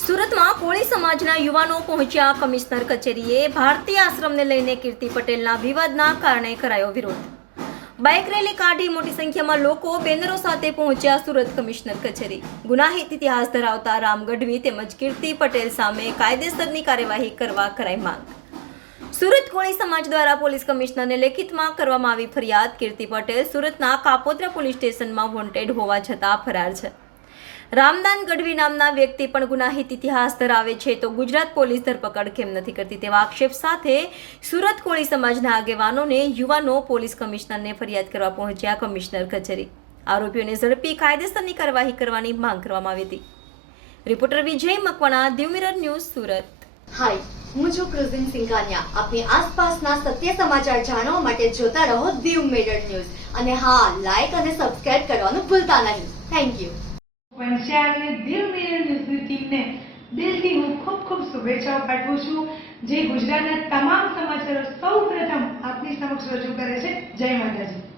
સુરતમાં કોળી સમાજના યુવાનો પહોંચ્યા કમિશનર કચેરીએ. ભારતીય આશ્રમને લઈને કીર્તિ પટેલના વિવાદના કારણે કરાયો વિરોધ. બાઇક રેલી કાઢી મોટી સંખ્યામાં લોકો બેનરો સાથે પહોંચ્યા સુરત કમિશનર કચેરી. ગુનાહિત ઇતિહાસ ધરાવતા રામ ગઢવી તેમજ કીર્તિ પટેલ સામે કાયદેસરની કાર્યવાહી કરવા કરાઈ માંગ. સુરત કોળી સમાજ દ્વારા પોલીસ કમિશનરને લેખિતમાં કરવામાં આવી ફરિયાદ. કીર્તિ પટેલ સુરતના કાપોદ્રા પોલીસ સ્ટેશનમાં વોન્ટેડ હોવા છતાં ફરાર છે. રામદાન ગઢવી નામના વ્યક્તિ પણ ગુનાહિત ઇતિહાસ ધરાવે છે. તો ગુજરાત પોલીસ ધરપકડ કેમ નથી કરતી તેવા આક્ષેપ સાથે સુરત કોળી સમાજના આગેવાનોને યુવાનો પોલીસ કમિશનરને ફરિયાદ કરવા પહોંચ્યા કમિશનર કચેરી. આરોપીઓને ઝડપી કાયદેસરની કાર્યવાહી કરવાની માંગ કરવામાં આવી હતી. Reporter Vijay Makwana Diu mirror news, Surat. Hi, હું છું ક્રુઝિન સિંઘાનિયા. આપની આસપાસના સત્ય સમાચાર જાણવા માટે જોતા રહો દીવ મિરર ન્યૂઝ. અને હા લાઈક અને સબસ્ક્રાઇબ કરવાનું ભૂલતા નહીં. થેન્ક યુ પંચાયત અને દીવ મિરર ન્યૂઝની ટીમને દિલથી હું ખૂબ ખૂબ શુભેચ્છાઓ પાઠવું છું. જે ગુજરાતના તમામ સમાચારો સૌ પ્રથમ આપની સમક્ષ રજૂ કરે છે. જય માતાજી.